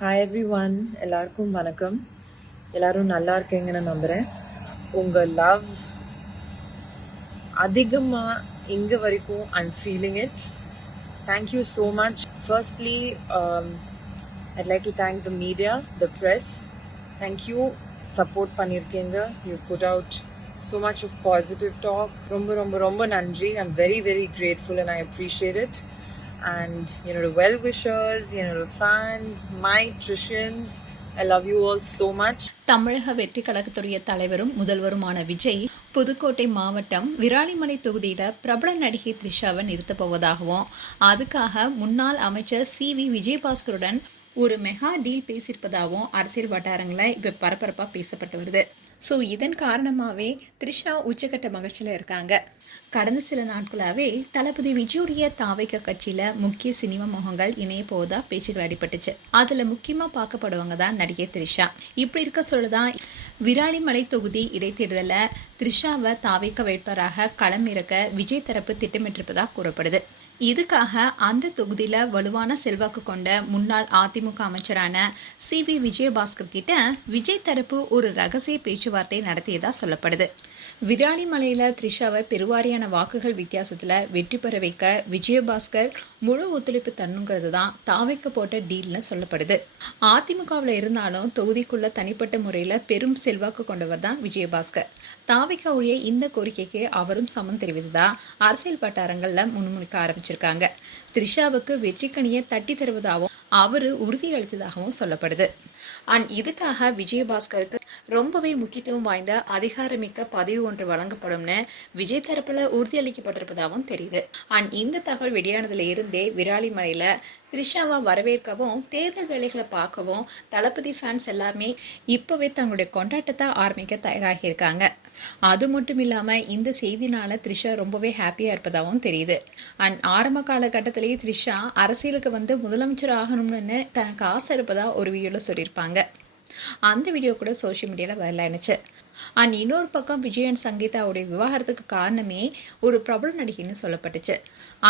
Hi every one, எல்லாருக்கும் வணக்கம். எல்லாரும் நல்லா இருக்கீங்கன்னு நம்புகிறேன். உங்கள் லவ் அதிகமாக இங்கே வரைக்கும் I'm feeling it. Thank you so much. Firstly I'd like to thank the media, the press. Thank you, support பண்ணியிருக்கீங்க. You put out so much of positive talk. ரொம்ப ரொம்ப ரொம்ப நன்றி. I'm very very grateful and I appreciate it. And the well wishers, the fans, my Trishans, I love you all so much. தமிழக வெற்றி கழகத்துடைய தலைவரும் முதல்வருமான விஜய் புதுக்கோட்டை மாவட்டம் விராலிமலை தொகுதியில பிரபல நடிகை த்ரிஷாவை நிறுத்தப் போவதாகவும் அதுக்காக முன்னாள் அமைச்சர் CV விஜயபாஸ்கருடன் ஒரு மெகா டீல் பேசியிருப்பதாகவும் அரசியல் வட்டாரங்களில் இப்போ பரபரப்பாக பேசப்பட்டு வருது. ஸோ இதன் காரணமாகவே த்ரிஷா உச்சக்கட்ட மகிழ்ச்சியில் இருக்காங்க. கடந்த சில நாட்களாகவே தளபதி விஜயுடைய தாவைக்க கட்சியில் முக்கிய சினிமா முகங்கள் இணைய போவதா பேச்சுகள் அடிபட்டுச்சு. அதில் முக்கியமாக பார்க்கப்படுவங்க தான் நடிகை த்ரிஷா. இப்படி இருக்க சொல்லுதான் விராலிமலை தொகுதி இடைத்தேர்தலில் த்ரிஷாவை தாவைக்க வேட்பாளராக களமிறக்க விஜய் தரப்பு திட்டமிட்டிருப்பதாக கூறப்படுது. இதுக்காக அந்த தொகுதியில் வலுவான செல்வாக்கு கொண்ட முன்னாள் அதிமுக அமைச்சரான CV விஜயபாஸ்கர் கிட்ட விஜய் தரப்பு ஒரு ரகசிய பேச்சுவார்த்தை நடத்தியதா சொல்லப்படுது. விராலிமலையில் த்ரிஷாவை பெருவாரியான வாக்குகள் வித்தியாசத்தில் வெற்றி பெற வைக்க விஜயபாஸ்கர் முழு ஒத்துழைப்பு தரணுங்கிறது தான் தாவைக்க போட்ட டீல்னு சொல்லப்படுது. அதிமுகவில் இருந்தாலும் தொகுதிக்குள்ள தனிப்பட்ட முறையில் பெரும் செல்வாக்கு கொண்டவர் தான் விஜயபாஸ்கர். தாவைக்காவுடைய இந்த கோரிக்கைக்கு அவரும் சமம் தெரிவித்ததா அரசியல் வட்டாரங்களில் முன்முடிக்க ஆரம்பிச்சிருக்காங்க. த்ரிஷாவுக்கு வெற்றிக்கனியை தட்டி தருவதாகவும் அவரு உறுதியளித்ததாகவும் சொல்லப்படுது. அண்ட் இதுக்காக விஜயபாஸ்கருக்கு ரொம்பவே முக்கியத்துவம் வாய்ந்த அதிகாரமிக்க பதவி ஒன்று வழங்கப்படும்னு விஜய் தரப்புல உறுதியளிக்கப்பட்டிருப்பதாகவும் தெரியுது. அண்ட் இந்த தகவல் வெளியானதுல இருந்தே விராலிமலையில த்ரிஷாவை வரவேற்கவும் தேர்தல் வேலைகளை பார்க்கவும் தளபதி ஃபேன்ஸ் எல்லாமே இப்பவே தங்களுடைய கொண்டாட்டத்தை ஆரம்பிக்க தயாராகி இருக்காங்க. அது மட்டும் இல்லாமல் இந்த செய்தினால த்ரிஷா ரொம்பவே ஹாப்பியாக இருப்பதாகவும் தெரியுது. அண்ட் ஆரம்ப காலகட்டத்திலேயே த்ரிஷா அரசியலுக்கு வந்து முதலமைச்சர் ஆகணும்னு தனக்கு ஆசை இருப்பதாக ஒரு வீடியோவில் சொல்லியிருப்பாங்க. அந்த வீடியோ கூட சோஷியல் மீடியாவில் வரலானுச்சு. அண்ட் இன்னொரு பக்கம் விஜய் அண்ட் சங்கீதாவுடைய விவாகரத்துக்கு காரணமே ஒரு பிரபல நடிகைன்னு சொல்லப்பட்டுச்சு.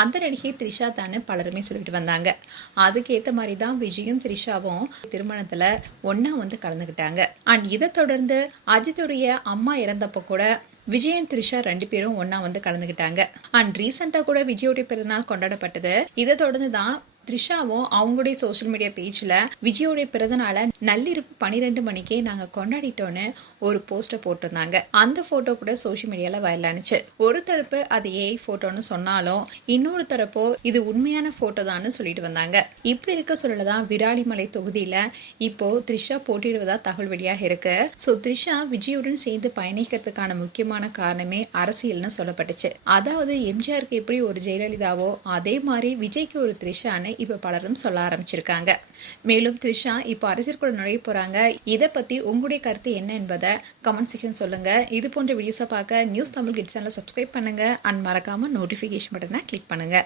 அந்த நடிகை த்ரிஷா தானே பலருமே சொல்லிட்டு வந்தாங்க. அதுக்கேற்ற மாதிரி தான் விஜயும் த்ரிஷாவும் திருமணத்தில் ஒன்றா வந்து கலந்துக்கிட்டாங்க. அண்ட் இதை தொடர்ந்து அஜித்துடைய அம்மா இறந்தப்போ கூட விஜய் அண்ட் த்ரிஷா 2 பேரும் ஒன்றா வந்து கலந்துக்கிட்டாங்க. அண்ட் ரீசெண்டாக கூட விஜயோடைய பிறந்தநாள் கொண்டாடப்பட்டது. இதை தொடர்ந்து தான் த்ரிஷாவும் அவங்களுடைய சோஷியல் மீடியா பேஜில் விஜயோடைய பிறந்தநாளை நள்ளிரவு 12 மணிக்கே நாங்கள் கொண்டாடிட்டோன்னு ஒரு போஸ்டர் போட்டிருந்தாங்க. அந்த ஃபோட்டோ கூட சோஷியல் மீடியாவில் வைரலானுச்சு. ஒரு தரப்பு அது ஏஐ ஃபோட்டோன்னு சொன்னாலும் இன்னொரு தரப்போ இது உண்மையான ஃபோட்டோ தான்னு சொல்லிட்டு வந்தாங்க. இப்படி இருக்க சொல்லதான் விராலிமலை தொகுதியில் இப்போ த்ரிஷா போட்டியிடுவதா தகவல் வெளியாக இருக்கு. ஸோ த்ரிஷா விஜயுடன் சேர்ந்து பயணிக்கிறதுக்கான முக்கியமான காரணமே அரசியல்னு சொல்லப்பட்டுச்சு. அதாவது எம்ஜிஆருக்கு எப்படி ஒரு ஜெயலலிதாவோ அதே மாதிரி விஜய்க்கு ஒரு த்ரிஷான்னு இப்ப பலரும் சொல்ல ஆரம்பிச்சிருக்காங்க. மேலும் த்ரிஷா இப்போ அரசியலுக்குள்ள நுழைய போறாங்க. இதை பத்தி உங்களுடைய கருத்து என்ன என்பதை கமெண்ட் செக்ஷன் சொல்லுங்க. இது போன்ற வீடியோஸை பார்க்க நியூஸ் தமிழ் கிட்ஸ் சேனலை சப்ஸ்கிரைப் பண்ணுங்க. அண்ட் மறக்காம நோட்டிஃபிகேஷன் பட்டனை கிளிக் பண்ணுங்க.